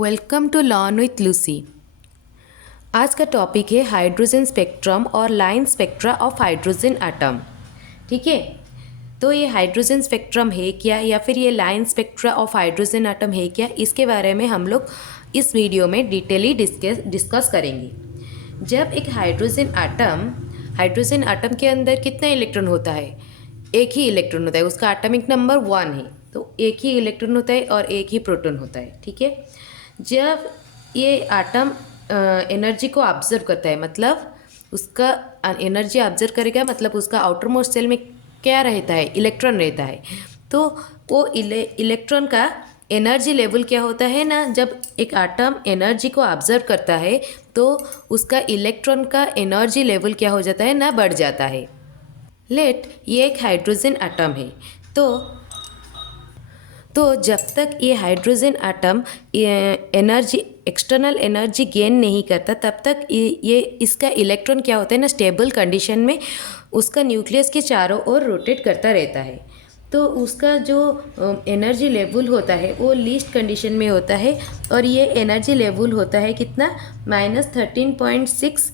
Welcome to learn with Lucy. आज का topic है हाइड्रोजन स्पेक्ट्रम और line spectra of hydrogen atom. ठीक है, तो ये हाइड्रोजन स्पेक्ट्रम है क्या या फिर ये line spectra of hydrogen atom है क्या, इसके बारे में हम लोग इस वीडियो में डिटेली डिस्कस करेंगे। जब एक हाइड्रोजन एटम के अंदर कितना इलेक्ट्रॉन होता है? एक ही इलेक्ट्रॉन होता है, उसका एटॉमिक नंबर 1 है, तो एक ही इलेक्ट्रॉन होता है और एक ही प्रोटॉन होता है। ठीक है, जब ये एटम एनर्जी को ऑब्जर्व करता है, मतलब उसका एनर्जी ऑब्जर्व करेगा, मतलब उसका आउटर मोस्ट सेल में क्या रहता है? इलेक्ट्रॉन रहता है। तो वो इलेक्ट्रॉन का एनर्जी लेवल क्या होता है ना, जब एक एटम एनर्जी को ऑब्जर्व करता है तो उसका इलेक्ट्रॉन का एनर्जी लेवल क्या हो जाता है ना, बढ़ जाता है। ये एक हाइड्रोजन एटम है, तो जब तक ये hydrogen atom external energy gain नहीं करता, तब तक ये इसका इलेक्ट्रॉन क्या होता है ना, स्टेबल कंडीशन में उसका न्यूक्लियस के चारों ओर रोटेट करता रहता है। तो उसका जो एनर्जी लेवल होता है वो लीस्ट कंडीशन में होता है, और ये एनर्जी लेवल होता है कितना? -13.6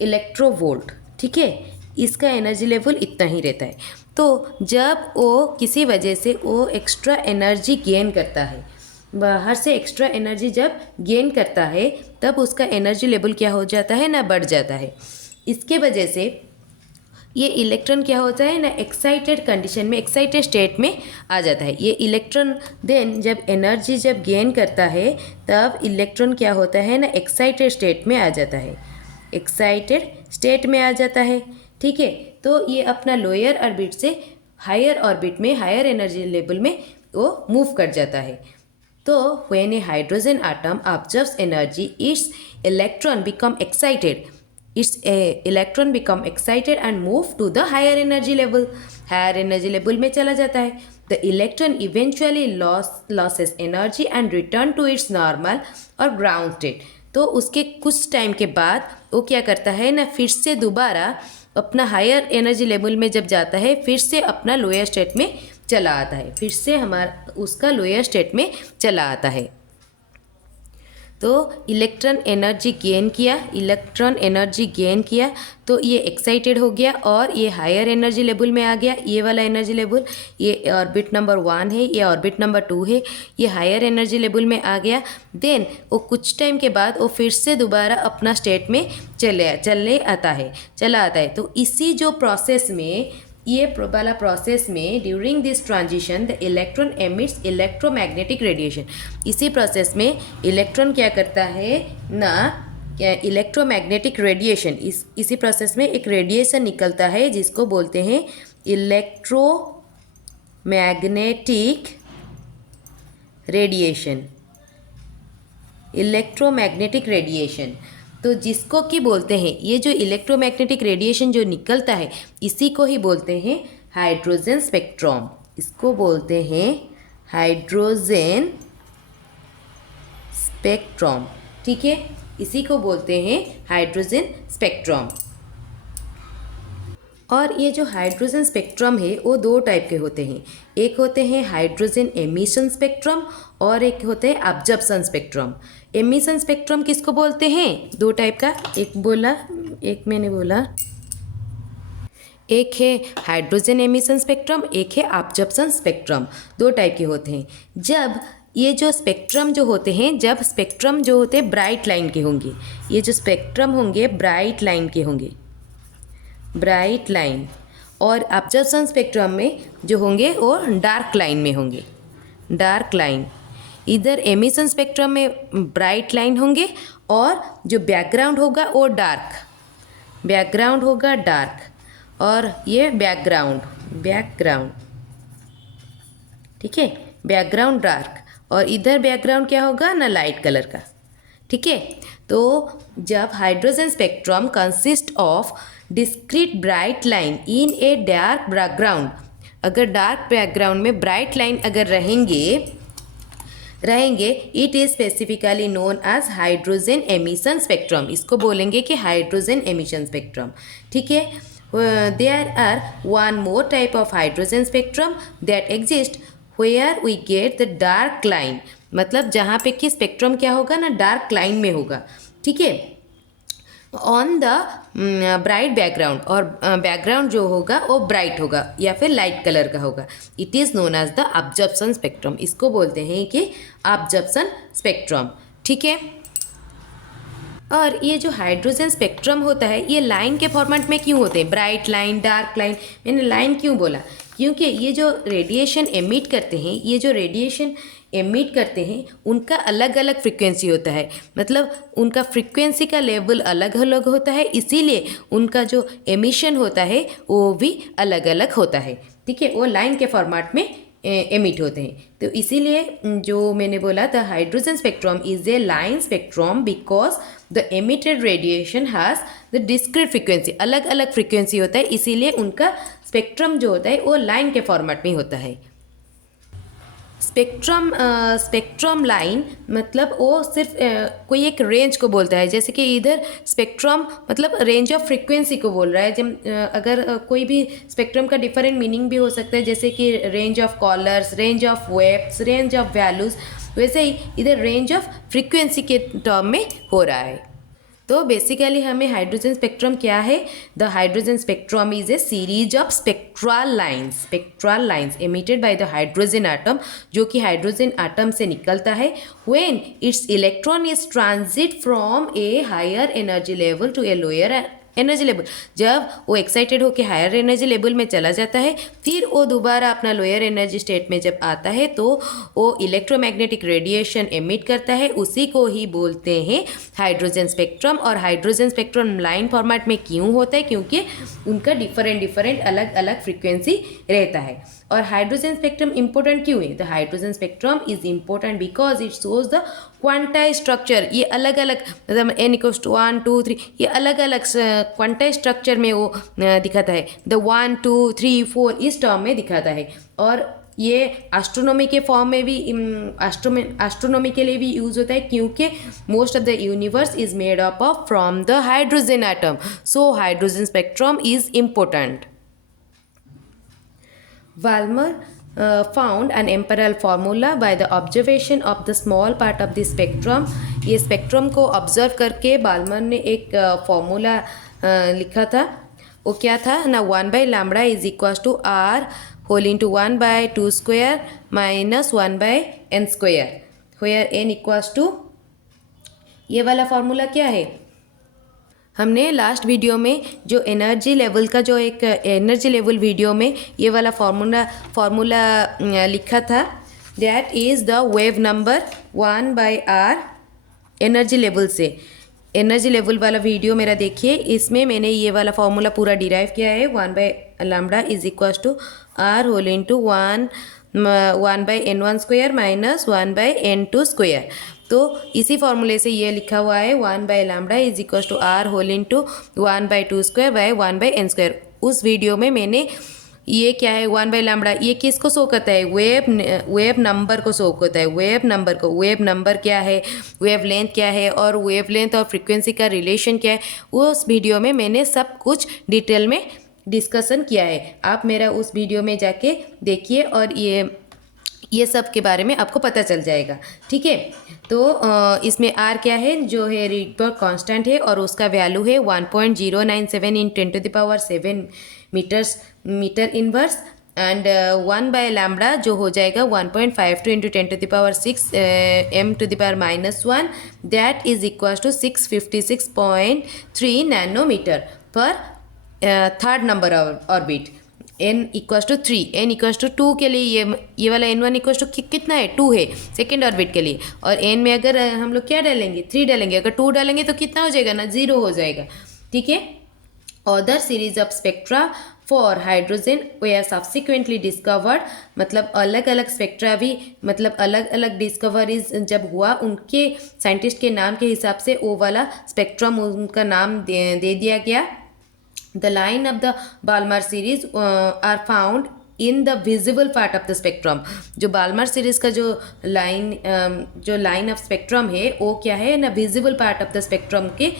इलेक्ट्रोवोल्ट। ठीक है, इसका एनर्जी लेवल इतना ही रहता है। तो जब वो किसी वजह से वो एक्स्ट्रा एनर्जी गेन करता है, बाहर से एक्स्ट्रा एनर्जी जब गेन करता है, तब उसका एनर्जी लेवल क्या हो जाता है ना, बढ़ जाता है। इसके वजह से ये इलेक्ट्रॉन क्या होता है ना, एक्साइटेड कंडीशन में, एक्साइटेड स्टेट में आ जाता है। ये इलेक्ट्रॉन देन जब एनर्जी गेन करता है, तब इलेक्ट्रॉन क्या होता है ना, एक्साइटेड स्टेट में आ जाता है, एक्साइटेड स्टेट में आ जाता है। ठीक है, तो ये अपना लोअर ऑर्बिट से हायर ऑर्बिट में, हायर एनर्जी लेवल में वो मूव कर जाता है। तो when a hydrogen atom observes energy, its electron become excited and move to the higher energy level. Higher energy level में चला जाता है। The electron eventually loses energy and return to its normal और ground state. तो उसके कुछ time के बाद वो क्या करता है ना, फिर से दोबारा अपना हायर एनर्जी लेवल में जब जाता है, फिर से अपना लोअर स्टेट में चला आता है, फिर से उसका लोअर स्टेट में चला आता है। तो इलेक्ट्रॉन एनर्जी गेन किया, तो ये एक्साइटेड हो गया और ये हायर एनर्जी लेवल में आ गया। ये वाला एनर्जी लेवल, ये ऑर्बिट नंबर 1 है, ये ऑर्बिट नंबर 2 है, ये हायर एनर्जी लेवल में आ गया। देन वो कुछ टाइम के बाद वो फिर से दोबारा अपना स्टेट में चला आता है। तो इसी जो प्रोसेस में, ये वाला प्रोसेस में, during this transition the electron emits electromagnetic radiation. इसी प्रोसेस में इलेक्ट्रॉन क्या करता है ना, इलेक्ट्रोमैग्नेटिक रेडिएशन, इसी प्रोसेस में एक रेडिएशन निकलता है जिसको बोलते हैं इलेक्ट्रोमैग्नेटिक रेडिएशन। तो जिसको कि बोलते हैं, ये जो इलेक्ट्रोमैग्नेटिक रेडिएशन जो निकलता है, इसी को ही बोलते हैं हाइड्रोजन स्पेक्ट्रम। इसको बोलते हैं हाइड्रोजन स्पेक्ट्रम। ठीक है, इसी को बोलते हैं हाइड्रोजन स्पेक्ट्रम। और ये जो हाइड्रोजन स्पेक्ट्रम है वो 2 टाइप के होते हैं। एक होते हैं हाइड्रोजन एमिशन स्पेक्ट्रम और एक होते हैं अब्जॉर्प्शन स्पेक्ट्रम। एमिशन स्पेक्ट्रम किसको बोलते हैं? 2 टाइप का, एक मैंने बोला, एक है हाइड्रोजन एमिशन स्पेक्ट्रम, एक है अब्जॉर्प्शन स्पेक्ट्रम। 2 टाइप के होते हैं। जब ये जो स्पेक्ट्रम जो होते हैं, ब्राइट लाइन के होंगे, ये जो स्पेक्ट्रम होंगे ब्राइट लाइन, और अब्जॉर्प्शन स्पेक्ट्रम में जो होंगे वो डार्क लाइन में होंगे, डार्क लाइन। इधर एमिशन स्पेक्ट्रम में ब्राइट लाइन होंगे और जो बैकग्राउंड होगा वो डार्क, और ये बैकग्राउंड, ठीक है, बैकग्राउंड डार्क, और इधर बैकग्राउंड क्या होगा ना, लाइट कलर का। ठीक है, तो जब hydrogen spectrum consist of discrete bright line in a dark background, अगर डार्क बैकग्राउंड में ब्राइट लाइन अगर रहेंगे, it is specifically known as hydrogen emission spectrum. इसको बोलेंगे कि हाइड्रोजन एमिशन स्पेक्ट्रम। ठीक है, there are one more type of hydrogen spectrum that exist where we get the dark line मतलब जहाँ पे कि स्पेक्ट्रम क्या होगा ना, डार्क लाइन में होगा, ठीक है, ऑन द ब्राइट बैकग्राउंड, और बैकग्राउंड जो होगा वो ब्राइट होगा या फिर लाइट कलर का होगा। It is known as the absorption spectrum, इसको बोलते हैं कि अब्जॉर्प्शन स्पेक्ट्रम, ठीक है। और ये जो हाइड्रोजन स्पेक्ट्रम होता है ये लाइन के फॉर्मेट में क्यों होते हैं, ब्राइट लाइन, डार्क लाइन, मैंने लाइन क्यों बोला, क्योंकि ये जो रेडिएशन एमिट करते हैं, ये जो रेडिएशन एमिट करते हैं उनका अलग अलग फ्रिक्वेंसी होता है, मतलब उनका फ्रिक्वेंसी का लेवल अलग अलग होता है, इसीलिए उनका जो एमिशन होता है वो भी अलग अलग होता है, ठीक है, वो लाइन के फॉर्मेट में एमिट होते हैं। तो इसीलिए जो मैंने बोला the hydrogen spectrum is A line spectrum because the emitted radiation has the discrete frequency, अलग अलग फ्रिक्वेंसी होता है, इसीलिए उनका स्पेक्ट्रम जो होता है वो लाइन के फॉर्मेट में होता है। स्पेक्ट्रम लाइन मतलब वो सिर्फ कोई एक रेंज को बोलता है, जैसे कि इधर स्पेक्ट्रम मतलब रेंज ऑफ फ्रीक्वेंसी को बोल रहा है। जब अगर कोई भी स्पेक्ट्रम का डिफरेंट मीनिंग भी हो सकता है, जैसे कि range of colours, range of waves, range of values, वैसे ही इधर रेंज ऑफ फ्रीक्वेंसी के टर्म में हो रहा है। तो बेसिकली हमें हाइड्रोजन स्पेक्ट्रम क्या है, the hydrogen spectrum is a series of spectral lines emitted by the hydrogen atom, जो कि हाइड्रोजन आटम से निकलता है when its electron is transit from a higher energy level to a lower energy level. जब वो excited होकर higher energy level में चला जाता है, फिर वो दोबारा अपना लोअर एनर्जी स्टेट में जब आता है तो वो इलेक्ट्रोमैग्नेटिक रेडिएशन एमिट करता है, उसी को ही बोलते हैं हाइड्रोजन स्पेक्ट्रम। और हाइड्रोजन स्पेक्ट्रम लाइन फॉर्मेट में क्यों होता है, क्योंकि उनका डिफरेंट अलग अलग फ्रीक्वेंसी रहता है। और हाइड्रोजन स्पेक्ट्रम इंपॉर्टेंट क्यों है, the hydrogen spectrum is important because it shows the quantize structure, ये अलग अलग मतलब n = 1 2 3 ये अलग अलग क्वांटाइज स्ट्रक्चर में वो दिखाता है, द 1 2 3 4 इस टर्म में दिखाता है। और ये एस्ट्रोनॉमी के फॉर्म में भी एस्ट्रोनॉमी के लिए भी यूज़ होता है, क्योंकि most of the universe is made up of from the hydrogen atom, so hydrogen spectrum is important. Balmer found an imperial formula by the observation of the small part of the spectrum। ये spectrum को observe करके Balmer ने एक formula लिखा था। वो क्या था ना, 1/λ is equal to R whole into 1/2² minus 1/n², where n equals to, ये वाला फॉर्मूला क्या है, हमने लास्ट वीडियो में जो एनर्जी लेवल का जो एक एनर्जी लेवल वीडियो में ये वाला फार्मूला लिखा था, that is the wave number 1/r energy level से। एनर्जी लेवल वाला वीडियो मेरा देखिए, इसमें मैंने ये वाला फार्मूला पूरा डिराइव किया है, 1/λ is equal to R whole into 1/n² minus 1/n² तो इसी फॉर्मूले से ये लिखा हुआ है 1/λ is equal to R whole into 1/2² by 1/n²। उस वीडियो में मैंने ये क्या है 1/λ, ये किसको शो करता है, वेव नंबर को शो करता है, वेव नंबर क्या है, वेव लेंथ क्या है, और वेव लेंथ और फ्रीक्वेंसी का रिलेशन क्या है, उस वीडियो में मैंने सब कुछ डिटेल में डिस्कशन किया है। आप मेरा उस वीडियो में जाके देखिए और ये सब के बारे में आपको पता चल जाएगा, ठीक है। तो इसमें आर क्या है, जो है रिडबर्ग कांस्टेंट है और उसका वैल्यू है 1.097 इन 10⁷ मीटर इनवर्स, एंड 1/λ जो हो जाएगा 1.52 into 10⁶ m⁻⁻1 that is equal to 656.3 nanometre पर third number orbit. n equal to 3, n equal to 2 के लिए ये वाला n1 इक्वल टू कितना है, 2 है सेकेंड ऑर्बिट के लिए, और n में अगर हम लोग क्या डालेंगे, 3 डालेंगे, अगर 2 डालेंगे तो कितना हो जाएगा ना, 0 हो जाएगा, ठीक है। Other series of spectra for hydrogen were subsequently discovered, मतलब अलग अलग स्पेक्ट्रा भी मतलब अलग अलग डिस्कवरीज जब हुआ, उनके साइंटिस्ट के नाम के हिसाब से वो वाला स्पेक्ट्रम उनका नाम दे दिया गया। The line of the Balmer series are found in the visible part of the spectrum। जो बाल्मर सीरीज का जो लाइन ऑफ स्पेक्ट्रम है वो क्या है ना, visible part of the spectrum के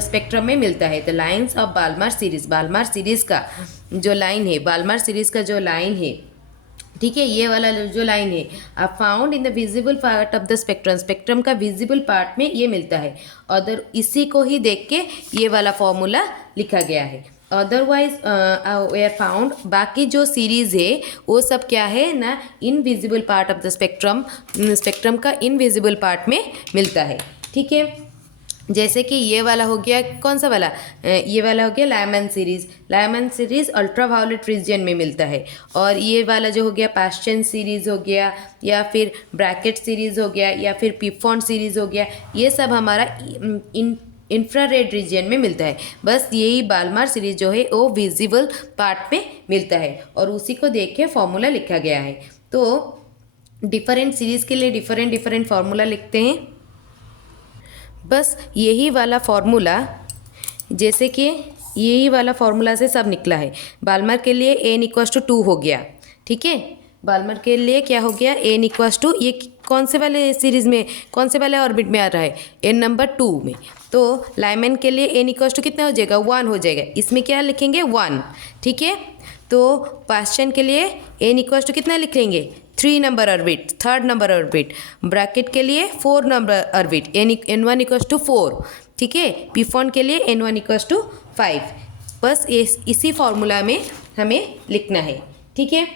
स्पेक्ट्रम में मिलता है। The lines of Balmer series का जो लाइन है, बाल्मर सीरीज का जो लाइन है ठीक है, ये वाला जो लाइन है, are found in the visible part of the spectrum, spectrum का विजिबल पार्ट में ये मिलता है। अदर इसी को ही देख के ये वाला फॉर्मूला लिखा गया है। अदरवाइज वे आर फाउंड, बाकी जो सीरीज़ है वो सब क्या है ना, invisible part of the spectrum, spectrum का इनविजिबल पार्ट में मिलता है। ठीक है, जैसे कि ये वाला हो गया, कौन सा वाला, ये वाला हो गया Lyman series. Lyman series ultraviolet region में मिलता है। और ये वाला जो हो गया पाश्चन सीरीज़ हो गया, या फिर ब्रैकेट सीरीज़ हो गया, या फिर पिफॉन सीरीज़ हो गया, ये सब हमारा इंफ्रारेड रीजन में मिलता है। बस यही बाल्मार सीरीज़ जो है वो विजिबल पार्ट में मिलता है, और उसी को देख के फॉर्मूला लिखा गया है। तो डिफरेंट सीरीज़ के लिए डिफरेंट फार्मूला लिखते हैं। बस यही वाला फार्मूला, जैसे कि यही वाला फार्मूला से सब निकला है। बाल्मर के लिए n=2 हो गया। ठीक है, बाल्मर के लिए क्या हो गया, n=2, ये कौन से वाले सीरीज़ में, कौन से वाले ऑर्बिट में आ रहा है, n नंबर 2 में। तो लायमन के लिए n= कितना हो जाएगा, 1 हो जाएगा। इसमें क्या लिखेंगे, 1। ठीक है, तो पाश्चन के लिए n= कितना लिखेंगे, 3 number orbit, 3rd number orbit. Bracket के लिए 4 नंबर ऑर्बिट, n1=4। ठीक है, पिफॉन के लिए n1=5। बस इसी फॉर्मूला में हमें लिखना है। ठीक है,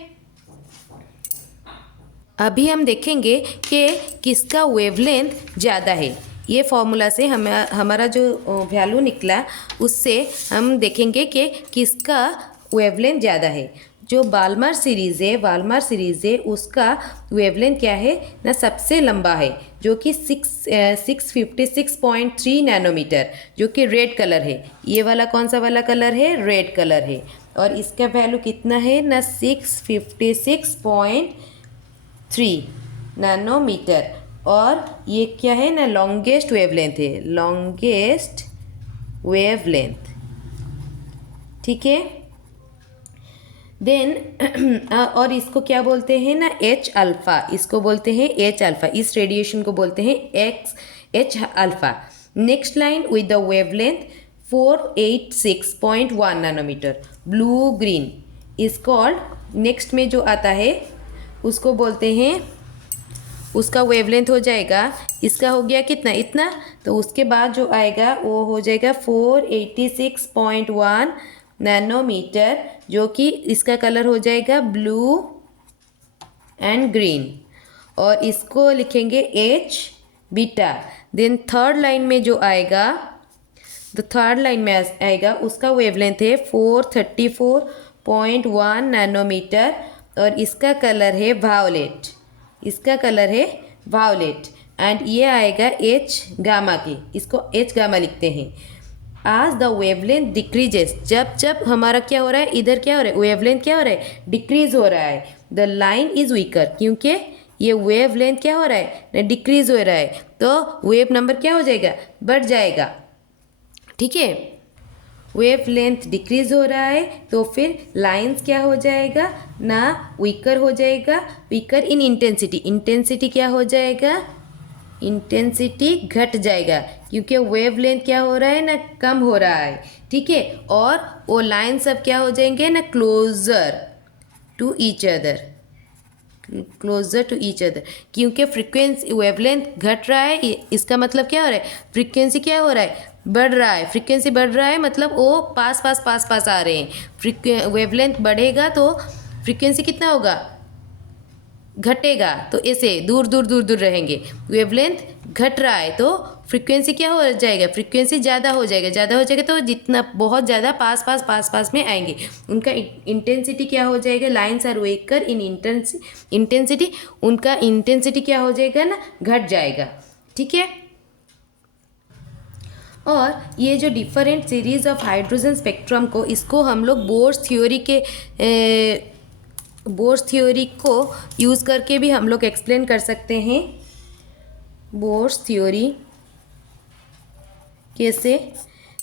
अभी हम देखेंगे कि किसका वेवलेंथ ज़्यादा है। ये फॉर्मूला से हमारा जो वैल्यू निकला उससे हम देखेंगे कि किसका वेवलेंथ ज़्यादा है। जो बाल्मर सीरीज़ है उसका वेवलेंथ क्या है ना, सबसे लंबा है, जो कि 656.3 नैनोमीटर, जो कि रेड कलर है। ये वाला कौन सा वाला कलर है, रेड कलर है। और इसका वैल्यू कितना है ना, 656.3 नैनोमीटर। और ये क्या है ना, लॉन्गेस्ट वेवलेंथ है, लॉन्गेस्ट वेवलेंथ। ठीक है, देन और इसको क्या बोलते हैं ना, एच अल्फ़ा, इसको बोलते हैं एच अल्फ़ा, इस रेडिएशन को बोलते हैं H alpha. Next line with the wavelength 486.1 nanometre, blue green is called. Next में जो आता है उसको बोलते हैं, उसका वेवलेंथ हो जाएगा, इसका हो गया कितना, इतना। तो उसके बाद जो आएगा वो हो जाएगा 486.1 नैनोमीटर, जो कि इसका कलर हो जाएगा ब्लू एंड ग्रीन। और इसको लिखेंगे H beta. Then third line में जो आएगा, तो थर्ड लाइन में आएगा उसका वेवलेंथ है 434.1 नैनोमीटर, और इसका कलर है वायोलेट, इसका कलर है वायोलेट। एंड ये आएगा एच गामा के, इसको एच गामा लिखते हैं। आज द वेवलेंथ डिक्रीजेस, जब हमारा क्या हो रहा है, इधर क्या हो रहा है, वेवलेंथ क्या हो रहा है, डिक्रीज हो रहा है। द लाइन इज वीकर, क्योंकि ये वेवलेंथ क्या हो रहा है, डिक्रीज हो रहा है, तो वेव नंबर क्या हो जाएगा, बढ़ जाएगा। ठीक है, वेवलेंथ डिक्रीज हो रहा है तो फिर लाइंस क्या हो जाएगा ना, वीकर हो जाएगा। वीकर इन इंटेंसिटी, इंटेंसिटी क्या हो जाएगा, इंटेंसिटी घट जाएगा, क्योंकि वेवलेंथ क्या हो रहा है ना, कम हो रहा है। ठीक है, और वो लाइन सब क्या हो जाएंगे ना, closer to each other, closer to each other. क्योंकि फ्रीक्वेंसी, वेवलेंथ घट रहा है, इसका मतलब क्या हो रहा है, फ्रीक्वेंसी क्या हो रहा है, बढ़ रहा है। फ्रीक्वेंसी बढ़ रहा है मतलब वो पास पास आ रहे हैं। वेवलेंथ बढ़ेगा तो फ्रीक्वेंसी कितना होगा, घटेगा, तो ऐसे दूर दूर रहेंगे। वेवलेंथ घट रहा है तो फ्रीक्वेंसी क्या हो जाएगा, फ्रीक्वेंसी ज़्यादा हो जाएगा तो जितना बहुत ज़्यादा पास में आएंगे। उनका इंटेंसिटी क्या हो जाएगा, lines are weaker in intensity, उनका इंटेंसिटी क्या हो जाएगा ना, घट जाएगा। ठीक है, और ये जो different series of hydrogen spectrum को, इसको हम लोग बोर्स थ्योरी को यूज़ करके भी हम लोग एक्सप्लेन कर सकते हैं। बोर्स थ्योरी कैसे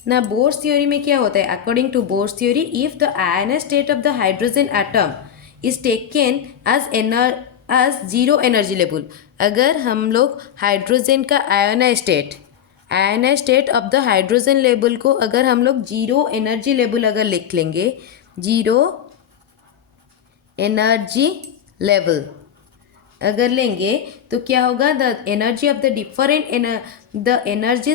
ना, बोर्स थ्योरी में क्या होता है, according to Bohr's theory, if the ionised state of the hydrogen atom is taken as zero energy level, अगर हम लोग हाइड्रोजन का ionised state of the hydrogen level को अगर हम लोग जीरो एनर्जी लेवल अगर लिख लेंगे, जीरो एनर्जी लेवल अगर लेंगे तो क्या होगा, the energies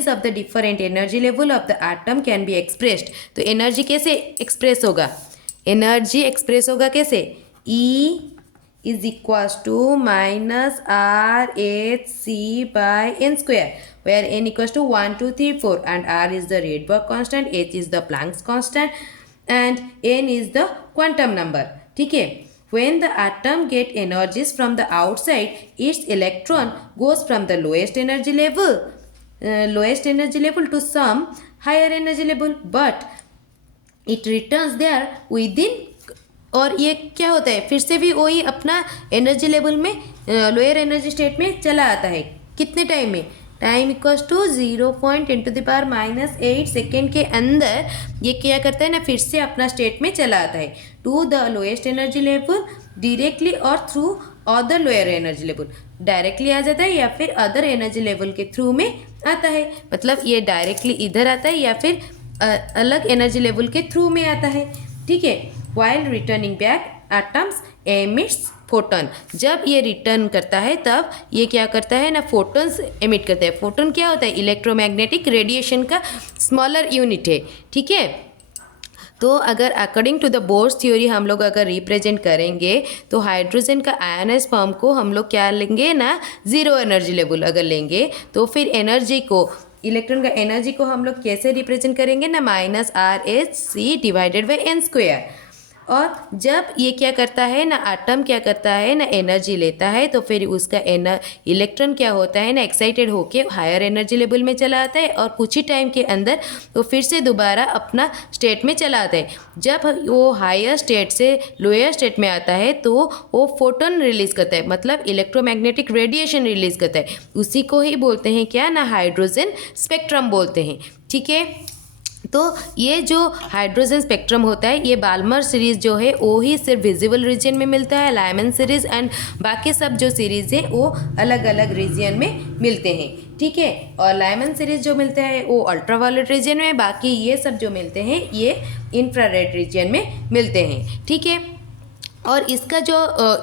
of the different energy level of the atom can be expressed. तो एनर्जी कैसे एक्सप्रेस होगा, एनर्जी एक्सप्रेस होगा कैसे, E is equals to minus R H C by N square, where N equals to 1 2 3 4 and R is the Rydberg constant, H is the Planck's constant and N is the quantum number. ठीक है, when the atom get energies from the outside, its electron goes from the lowest energy level to some higher energy level, but it returns there within। और ये क्या होता है, फिर से भी वही अपना एनर्जी लेवल में लोअर एनर्जी स्टेट में चला आता है। कितने टाइम में, टाइम इक्वल्स टू 0.10⁻⁻8 सेकेंड के अंदर ये क्या करता है ना, फिर से अपना स्टेट में चला आता है to the lowest energy level directly or through other lower energy level. Directly आ जाता है या फिर अदर एनर्जी लेवल के थ्रू में आता है, मतलब ये डायरेक्टली इधर आता है या फिर अलग एनर्जी लेवल के थ्रू में आता है। ठीक है, while returning back atoms emits photon. जब ये रिटर्न करता है तब ये क्या करता है ना, फोटोन्स एमिट करता है। फोटोन क्या होता है, इलेक्ट्रोमैग्नेटिक रेडिएशन का स्मॉलर यूनिट है। ठीक है, तो अगर according to the Bohr's theory हम लोग अगर रिप्रेजेंट करेंगे तो हाइड्रोजन का आयनाइज फॉर्म को हम लोग क्या लेंगे ना, जीरो एनर्जी लेवल अगर लेंगे तो फिर एनर्जी को, इलेक्ट्रॉन का एनर्जी को हम लोग कैसे रिप्रेजेंट करेंगे ना, -RHc divided by n square. और जब ये क्या करता है ना, एटम क्या करता है ना, एनर्जी लेता है तो फिर उसका इलेक्ट्रॉन क्या होता है ना, एक्साइटेड होके हायर एनर्जी लेवल में चला आता है और कुछ ही टाइम के अंदर तो फिर से दोबारा अपना स्टेट में चला आता है। जब वो हायर स्टेट से लोअर स्टेट में आता है तो वो फोटोन रिलीज करता है, मतलब इलेक्ट्रोमैग्नेटिक रेडिएशन रिलीज करता है। उसी को ही बोलते हैं क्या ना, हाइड्रोजन स्पेक्ट्रम बोलते हैं। ठीक है, तो ये जो हाइड्रोजन स्पेक्ट्रम होता है, ये बाल्मर सीरीज़ जो है वो ही सिर्फ विजिबल रीजन में मिलता है, लाइमन सीरीज़ एंड बाकी सब जो सीरीज़ है वो अलग अलग रीजन में मिलते हैं। ठीक है, और लाइमन सीरीज़ जो मिलता है वो अल्ट्रावायलेट रीजन में, बाकी ये सब जो मिलते हैं ये इंफ्रारेड रीजन में मिलते हैं। ठीक है, और इसका जो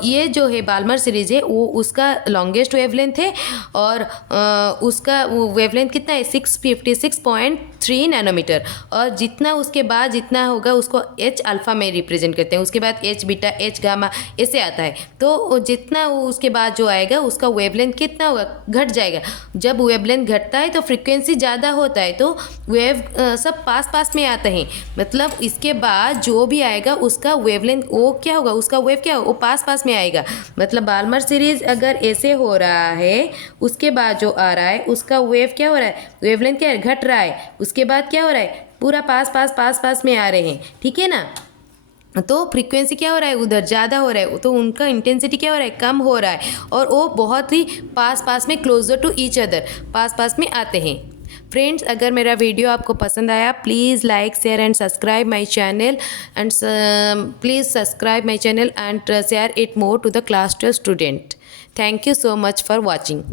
ये जो है बाल्मर सीरीज़ है वो उसका लॉन्गेस्ट वेवलेंथ है और उसका वेवलेंथ कितना है, 656.3 नैनोमीटर। और जितना उसके बाद जितना होगा उसको H अल्फ़ा में रिप्रेजेंट करते हैं, उसके बाद H बीटा H गामा ऐसे आता है। तो जितना उसके बाद जो आएगा उसका वेवलेंथ कितना होगा, घट जाएगा। जब वेवलेंथ घटता है तो फ्रिक्वेंसी ज़्यादा होता है तो वेव सब पास पास में आते हैं, मतलब इसके बाद जो भी आएगा उसका वेवलेंथ वो क्या होगा, उसका वेव क्या हो, वो पास पास में आएगा। मतलब बाल्मर सीरीज़ अगर ऐसे हो रहा है उसके बाद जो आ रहा है उसका वेव क्या हो रहा है, वेवलेंथ क्या है, घट रहा है। उसके बाद क्या हो रहा है, पूरा पास पास में आ रहे हैं। ठीक है ना, तो फ्रीक्वेंसी क्या हो रहा है, उधर ज़्यादा हो रहा है तो उनका इंटेंसिटी क्या हो रहा है, कम हो रहा है और वो बहुत ही पास में क्लोजर टू ईच अदर पास में आते हैं। फ्रेंड्स, अगर मेरा वीडियो आपको पसंद आया please like share and subscribe my channel and please subscribe my channel and share it more to the class 12 student. Thank you so much for watching.